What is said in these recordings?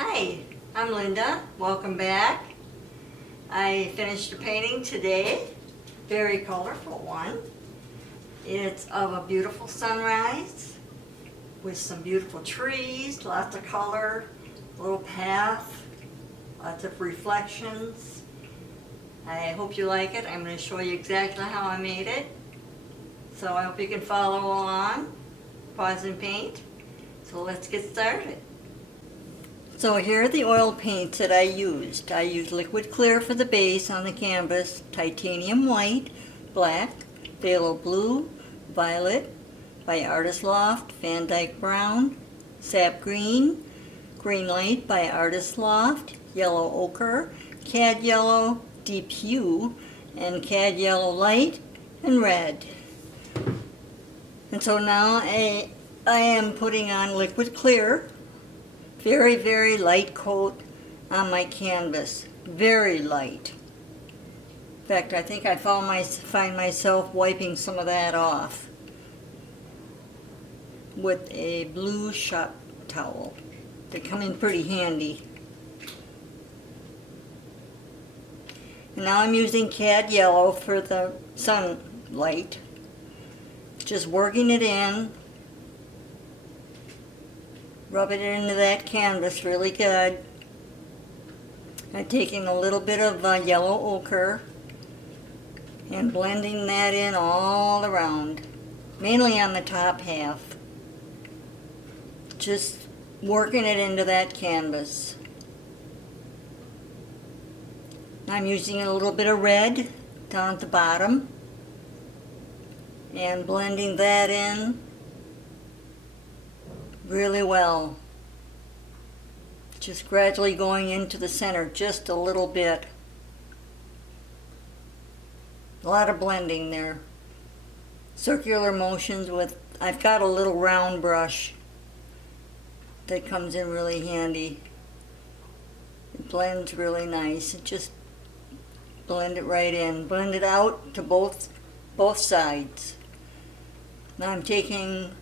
Hi, I'm Linda. Welcome back. I finished a painting today, very colorful one. It's of a beautiful sunrise with some beautiful trees, lots of color, little path, lots of reflections. I hope you like it. I'm going to show you exactly how I made it. So I hope you can follow along, pause and paint. So let's get started. So here are the oil paints that I used. I used liquid clear for the base on the canvas, titanium white, black, phthalo blue, violet, by Artist Loft, Van Dyke brown, sap green, green light by Artist Loft, yellow ochre, cad yellow, deep hue, and cad yellow light, and red. And so now I am putting on liquid clear, very, very light coat on my canvas, very light. In fact, I think I find myself wiping some of that off with a blue shop towel. They come in pretty handy. And now I'm using cad yellow for the sunlight, just working it in. Rubbing it into that canvas really good. I'm taking a little bit of yellow ochre and blending that in all around, mainly on the top half. Just working it into that canvas. I'm using a little bit of red down at the bottom and blending that in really well. Just gradually going into the center just a little bit. A lot of blending there. Circular motions with, I've got a little round brush that comes in really handy. It blends really nice. It just blend it right in. Blend it out to both sides. Now I'm taking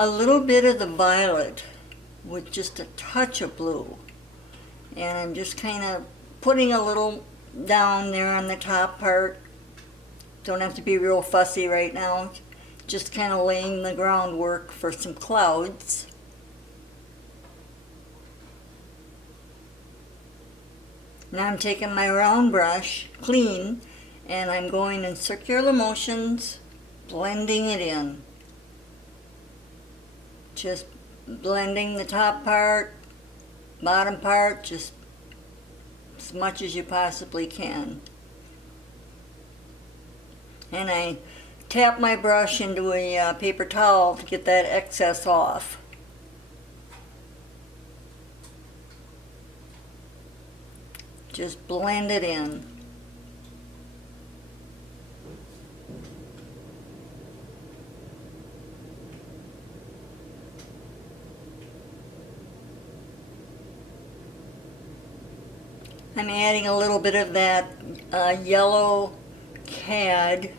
a little bit of the violet with just a touch of blue, and I'm just kind of putting a little down there on the top part. Don't have to be real fussy right now, just kind of laying the groundwork for some clouds. Now I'm taking my round brush, clean, and I'm going in circular motions, blending it in. Just blending the top part, bottom part, just as much as you possibly can. And I tap my brush into a paper towel to get that excess off. Just blend it in. I'm adding a little bit of that yellow cad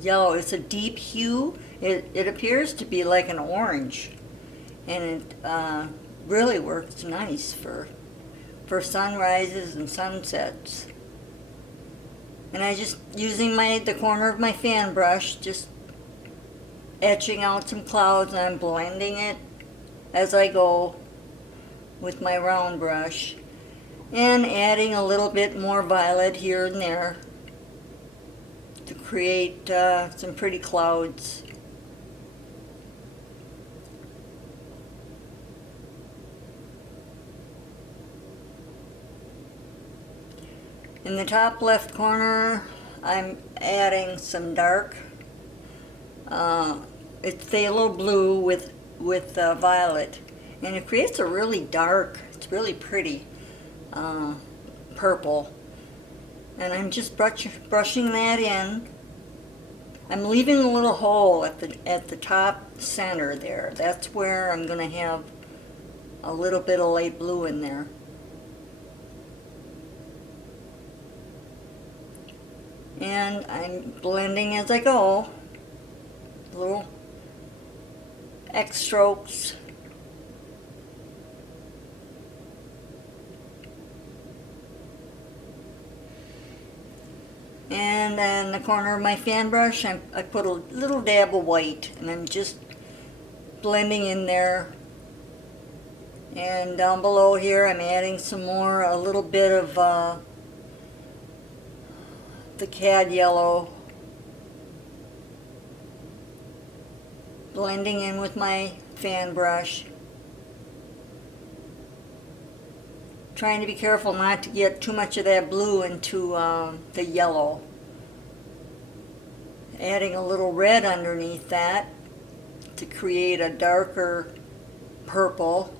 yellow. It's a deep hue. It appears to be like an orange, and it really works nice for sunrises and sunsets. And I just using the corner of my fan brush, just etching out some clouds, and I'm blending it as I go with my round brush. And adding a little bit more violet here and there to create some pretty clouds. In the top left corner, I'm adding some dark. It's phthalo blue with violet, and it creates a really dark. It's really pretty. Purple, and I'm just brushing that in. I'm leaving a little hole at the top center there. That's where I'm going to have a little bit of light blue in there. And I'm blending as I go, little X strokes. And then the corner of my fan brush, I put a little dab of white, and I'm just blending in there. And down below here, I'm adding some more, a little bit of the cad yellow, blending in with my fan brush. Trying to be careful not to get too much of that blue into the yellow. Adding a little red underneath that to create a darker purple.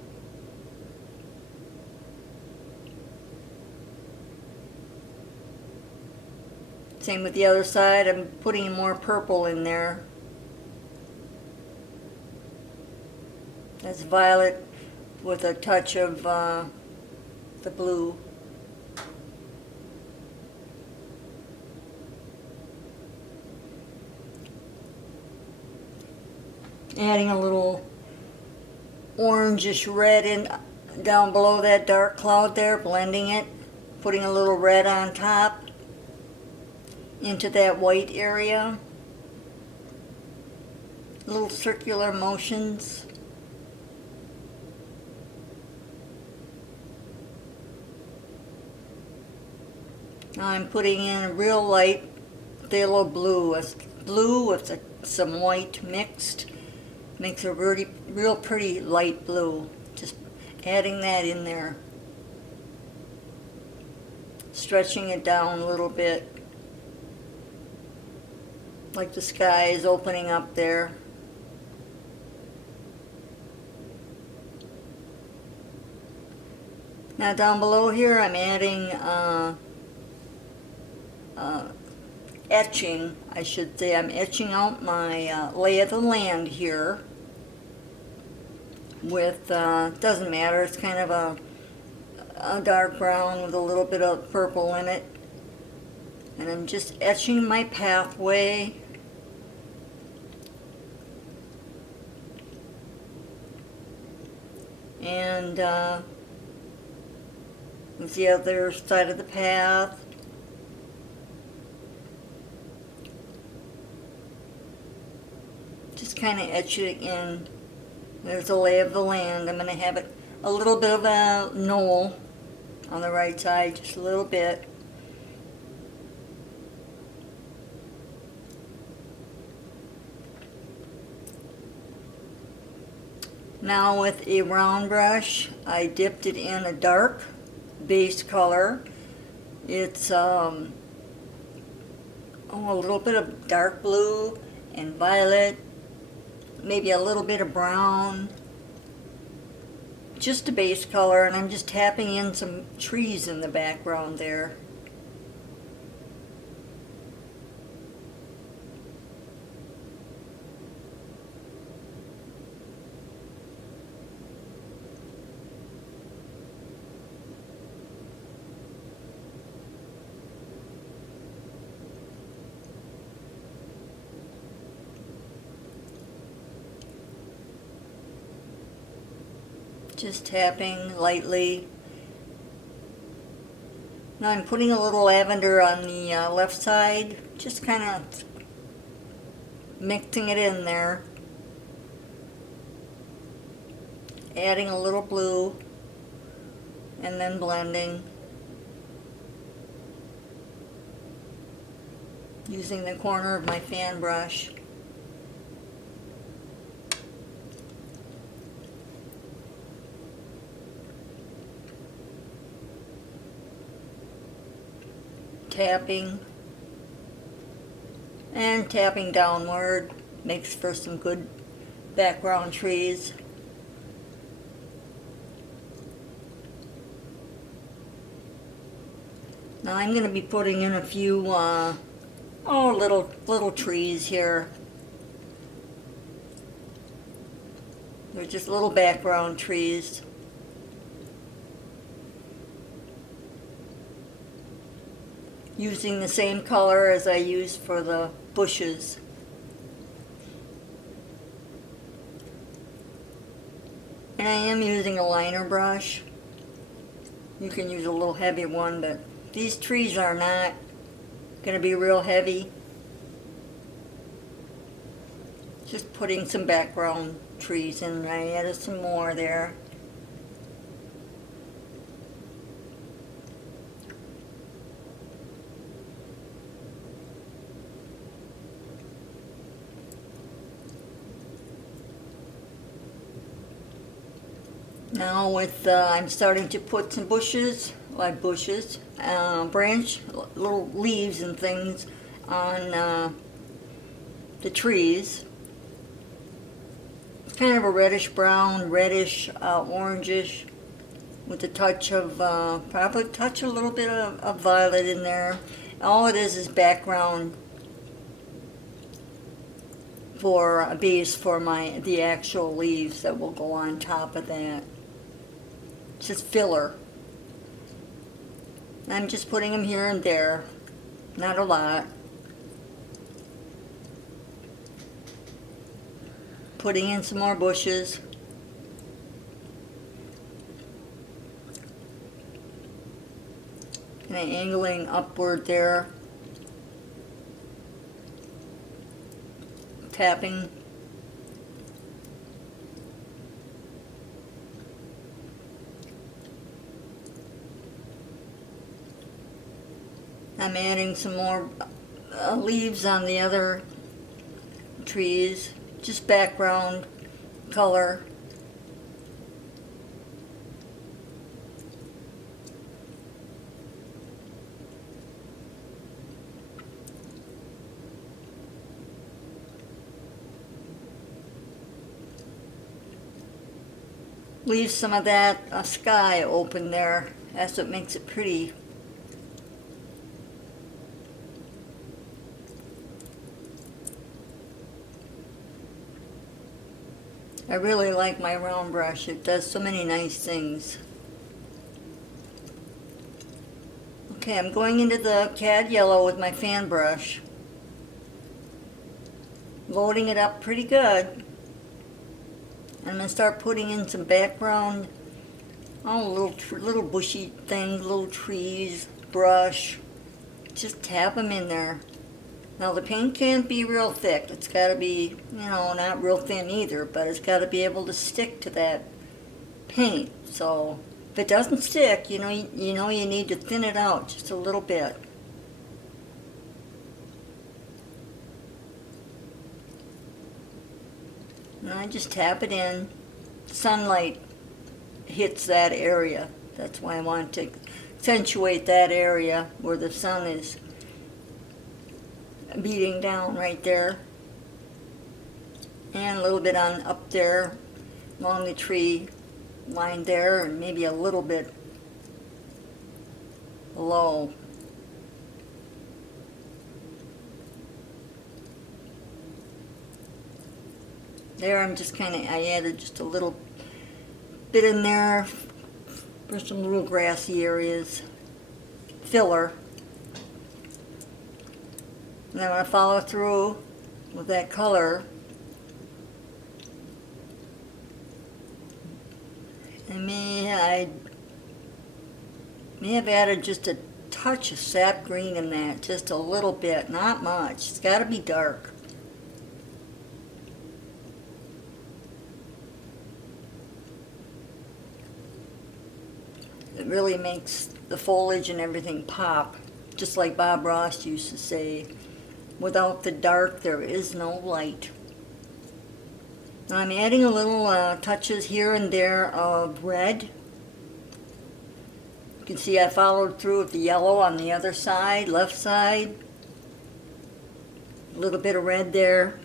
Same with the other side, I'm putting more purple in there. That's violet with a touch of the blue. Adding a little orangish red in down below that dark cloud there, blending it, putting a little red on top into that white area. Little circular motions. Now I'm putting in a real light phthalo blue, with some white mixed. Makes a real pretty light blue. Just adding that in there. Stretching it down a little bit. Like the sky is opening up there. Now down below here I'm adding etching, I should say. I'm etching out my lay of the land here with, doesn't matter, it's kind of a dark brown with a little bit of purple in it. And I'm just etching my pathway. And with the other side of the path. Just kind of etch it in. There's a lay of the land. I'm going to have it a little bit of a knoll on the right side, just a little bit. Now with a round brush, I dipped it in a dark base color. It's a little bit of dark blue and violet, maybe a little bit of brown, just a base color, and I'm just tapping in some trees in the background there. Just tapping lightly. Now I'm putting a little lavender on the left side, just kind of mixing it in there. Adding a little blue and then blending. Using the corner of my fan brush. Tapping and tapping downward makes for some good background trees. Now I'm going to be putting in a few little trees here. They're just little background trees. Using the same color as I used for the bushes. And I am using a liner brush. You can use a little heavy one, but these trees are not Gonna be real heavy. Just putting some background trees in. I added some more there. Now with, I'm starting to put some bushes, branch, little leaves and things on the trees. It's kind of a reddish brown, reddish, orangish, with a touch of, probably touch a little bit of violet in there. All it is background for a base for the actual leaves that will go on top of that. It's just filler. I'm just putting them here and there, not a lot. Putting in some more bushes. And angling upward there. Tapping. I'm adding some more leaves on the other trees, just background color. Leave some of that sky open there. That's what makes it pretty. I really like my round brush. It does so many nice things. Okay, I'm going into the cad yellow with my fan brush. Loading it up pretty good. I'm going to start putting in some background, little bushy things, little trees, brush. Just tap them in there. Now the paint can't be real thick. It's got to be, not real thin either, but it's got to be able to stick to that paint. So if it doesn't stick, you need to thin it out just a little bit. And I just tap it in. Sunlight hits that area. That's why I want to accentuate that area where the sun is beating down right there. And a little bit on up there along the tree line there, and maybe a little bit below. There I added just a little bit in there for some little grassy areas. Filler. And I'm going to follow through with that color. And I may have added just a touch of sap green in that, just a little bit, not much. It's got to be dark. It really makes the foliage and everything pop, just like Bob Ross used to say, without the dark there is no light. Now I'm adding a little touches here and there of red. You can see I followed through with the yellow on the other side, left side. A little bit of red there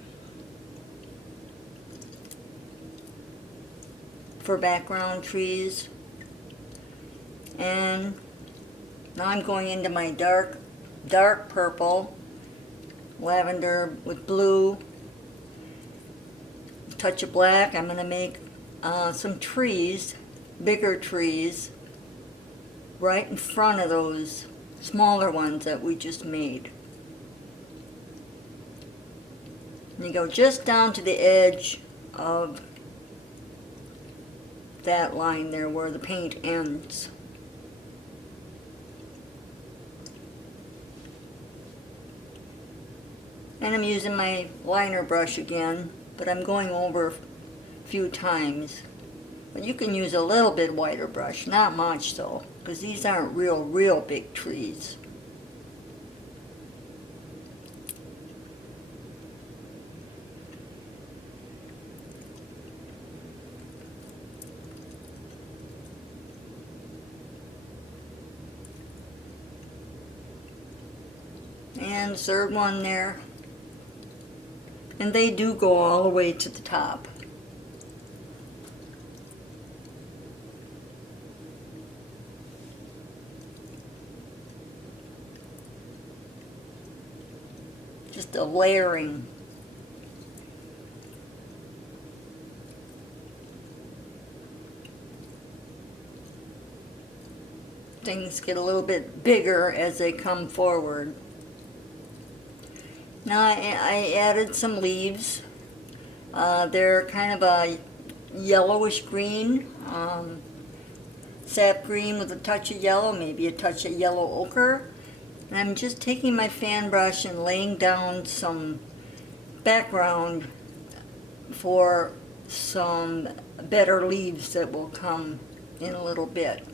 for background trees. And now I'm going into my dark purple, lavender with blue, a touch of black. I'm going to make some trees, bigger trees, right in front of those smaller ones that we just made. And you go just down to the edge of that line there where the paint ends. And I'm using my liner brush again, but I'm going over a few times. But you can use a little bit wider brush, not much though, because these aren't real big trees. And third one there. And they do go all the way to the top. Just a layering. Things get a little bit bigger as they come forward. Now I added some leaves. They're kind of a yellowish green, sap green with a touch of yellow, maybe a touch of yellow ochre. And I'm just taking my fan brush and laying down some background for some better leaves that will come in a little bit.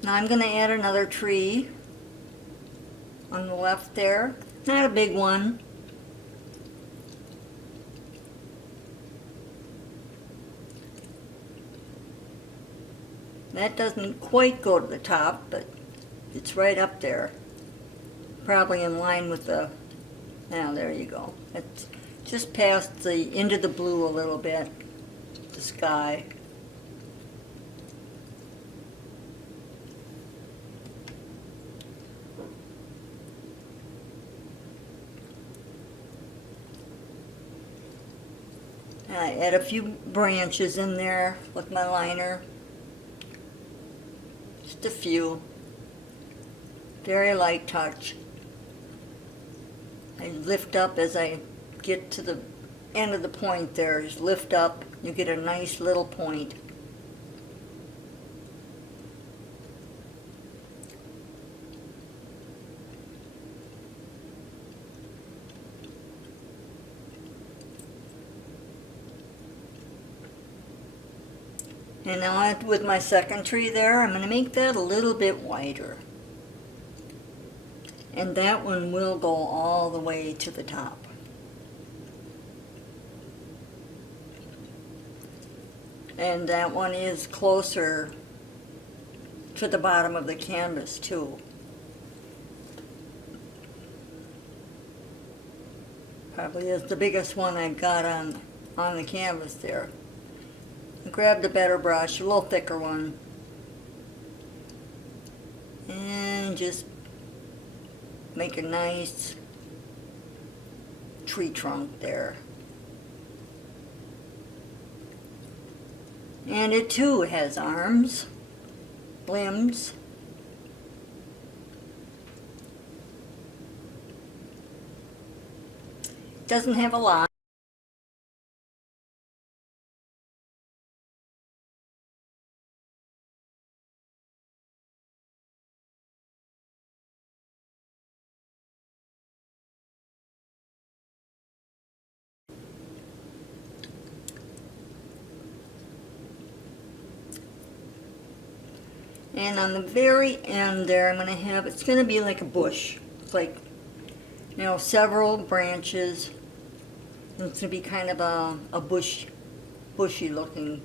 Now I'm going to add another tree on the left there. Not a big one. That doesn't quite go to the top, but it's right up there. Probably in line with the, now there you go. It's just past the, into the blue a little bit, the sky. I add a few branches in there with my liner. Just a few. Very light touch. I lift up as I get to the end of the point there. Just lift up, you get a nice little point. And now with my second tree there, I'm going to make that a little bit wider. And that one will go all the way to the top. And that one is closer to the bottom of the canvas too. Probably is the biggest one I've got on the canvas there. Grab the better brush, a little thicker one, and just make a nice tree trunk there. And it too has arms, limbs. Doesn't have a lot. And on the very end there, I'm going to have, it's going to be like a bush. It's like, you know, several branches. And it's going to be kind of a bushy looking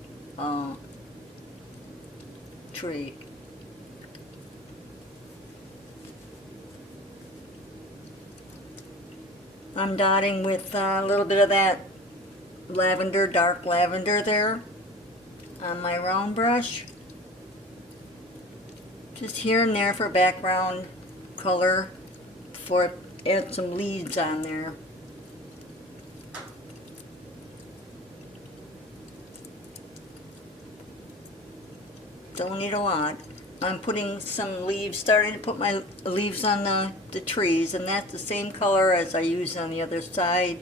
tree. I'm dotting with a little bit of that lavender, dark lavender there on my round brush. Just here and there for background color before I add some leaves on there. Don't need a lot. I'm putting some leaves, starting to put my leaves on the trees, and that's the same color as I used on the other side.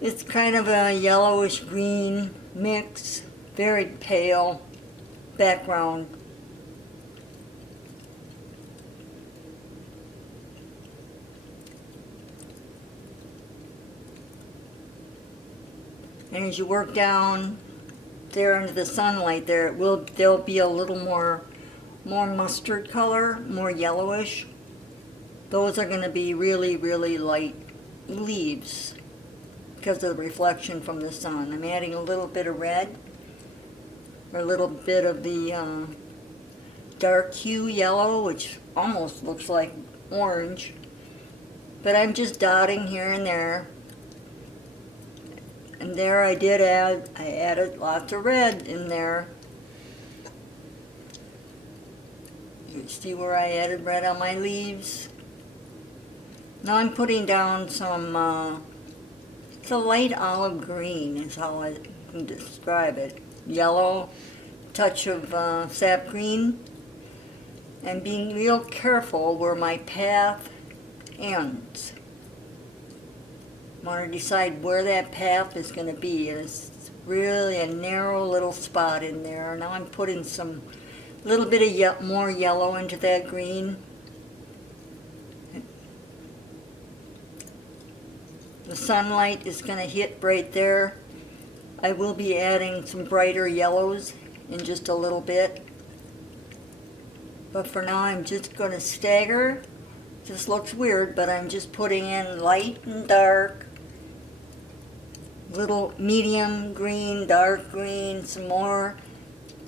It's kind of a yellowish green mix, very pale, background. And as you work down there into the sunlight there, there'll be a little more mustard color, more yellowish. Those are going to be really, really light leaves because of the reflection from the sun. I'm adding a little bit of red, or a little bit of the dark hue yellow, which almost looks like orange. But I'm just dotting here and there. And there I added lots of red in there. You see where I added red on my leaves? Now I'm putting down some, it's a light olive green is how I can describe it. Yellow, touch of sap green, and being real careful where my path ends. I want to decide where that path is going to be. It's really a narrow little spot in there. Now I'm putting some little bit of more yellow into that green. The sunlight is going to hit right there. I will be adding some brighter yellows in just a little bit. But for now I'm just going to stagger. This looks weird, but I'm just putting in light and dark. Little medium green, dark green, some more,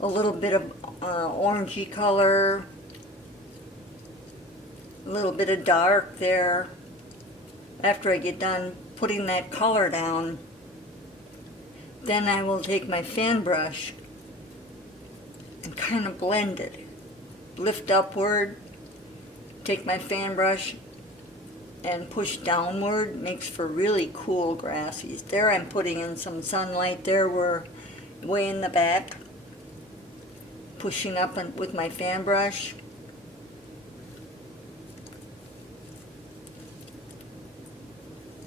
a little bit of orangey color, a little bit of dark there. After I get done putting that color down, then I will take my fan brush and kind of blend it. Lift upward, take my fan brush and push downward, makes for really cool grasses. There I'm putting in some sunlight. There we're way in the back, pushing up with my fan brush.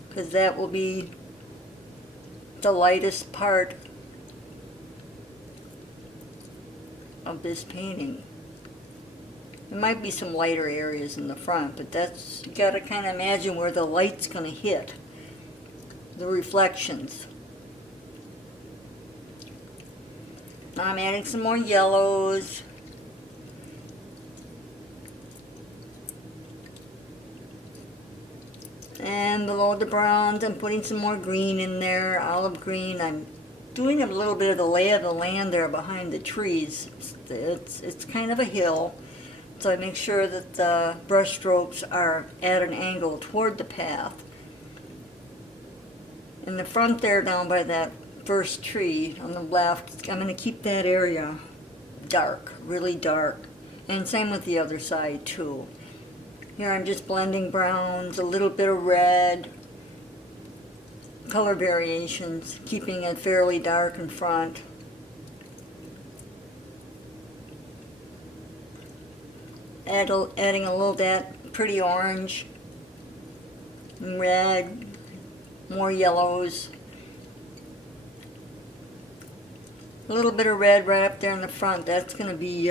Because that will be the lightest part of this painting. There might be some lighter areas in the front, but that's, you gotta kind of imagine where the light's gonna hit, the reflections. Now I'm adding some more yellows. And below the browns, I'm putting some more green in there, olive green. I'm doing a little bit of the lay of the land there behind the trees. It's kind of a hill. So I make sure that the brush strokes are at an angle toward the path. In the front there, down by that first tree on the left, I'm going to keep that area dark, really dark. And same with the other side too. Here I'm just blending browns, a little bit of red, color variations, keeping it fairly dark in front. Adding a little of that pretty orange, red, more yellows. A little bit of red right up there in the front. That's going to be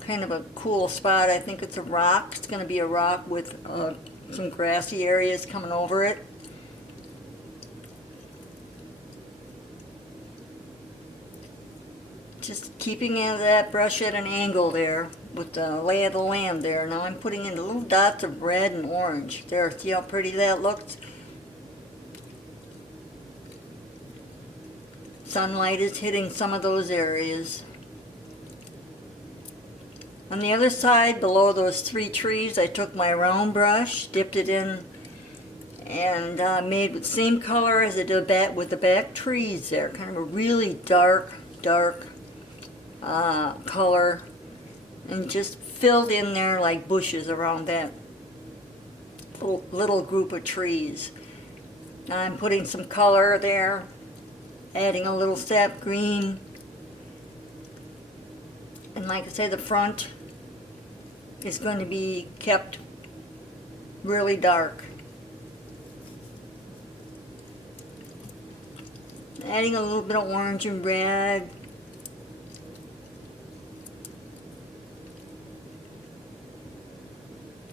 kind of a cool spot. I think it's a rock. It's going to be a rock with some grassy areas coming over it. Just keeping that brush at an angle there with the lay of the land there. Now I'm putting in little dots of red and orange. There, see how pretty that looks? Sunlight is hitting some of those areas. On the other side, below those three trees, I took my round brush, dipped it in, and made the same color as I did with the back trees there. Kind of a really dark color, and just filled in there like bushes around that little group of trees. Now I'm putting some color there, adding a little sap green, and like I say, the front is going to be kept really dark. Adding a little bit of orange and red,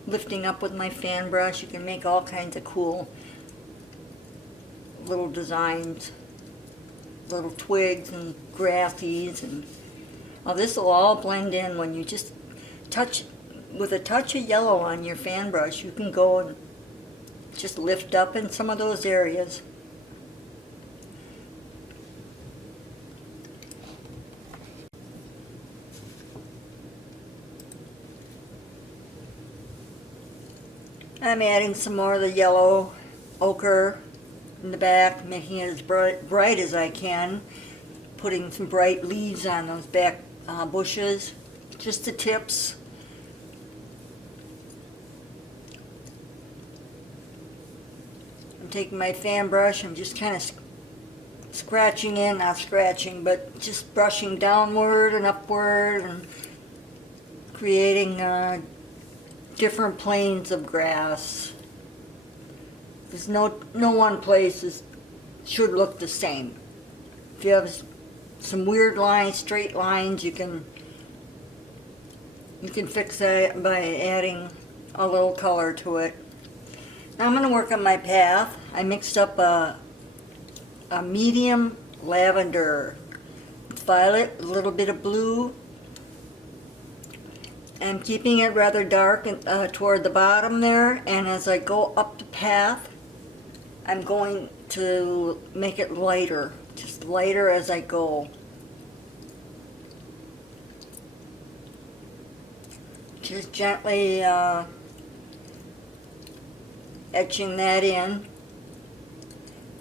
lifting up with my fan brush. You can make all kinds of cool little designs, little twigs and grasses, and this will all blend in when you just touch, with a touch of yellow on your fan brush. You can go and just lift up in some of those areas. I'm adding some more of the yellow ochre in the back, making it as bright as I can, putting some bright leaves on those back bushes, just the tips. I'm taking my fan brush, I'm just kind of scratching in, not scratching, but just brushing downward and upward and creating different planes of grass. There's no one place should look the same. If you have some weird lines, straight lines, you can fix that by adding a little color to it. Now I'm going to work on my path. I mixed up a medium lavender, violet, a little bit of blue. I'm keeping it rather dark toward the bottom there, and as I go up the path, I'm going to make it lighter, just lighter as I go. Just gently etching that in.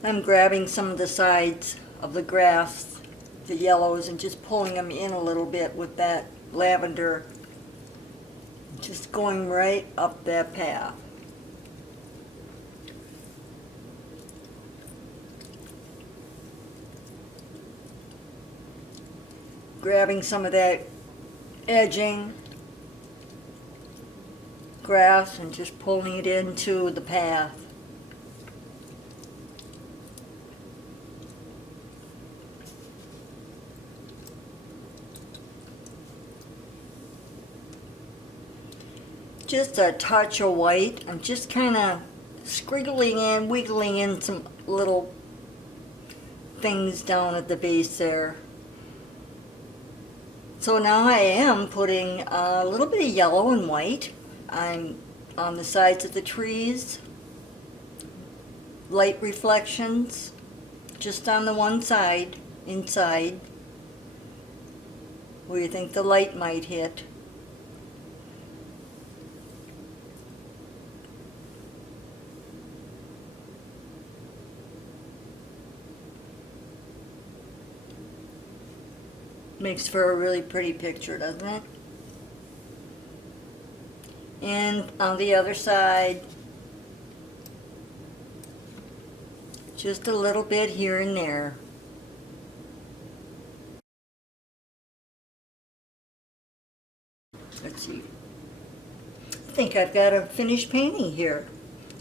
I'm grabbing some of the sides of the grass, the yellows, and just pulling them in a little bit with that lavender. Just going right up that path. Grabbing some of that edging grass and just pulling it into the path. Just a touch of white. I'm just kind of squiggling in, wiggling in some little things down at the base there. So now I am putting a little bit of yellow and white. I'm on the sides of the trees, light reflections, just on the one side, inside, where you think the light might hit. Makes for a really pretty picture, doesn't it? And on the other side, just a little bit here and there. Let's see. I think I've got a finished painting here.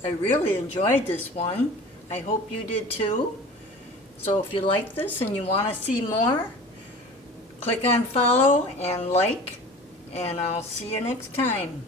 I really enjoyed this one. I hope you did too. So if you like this and you want to see more, click on follow and like, and I'll see you next time.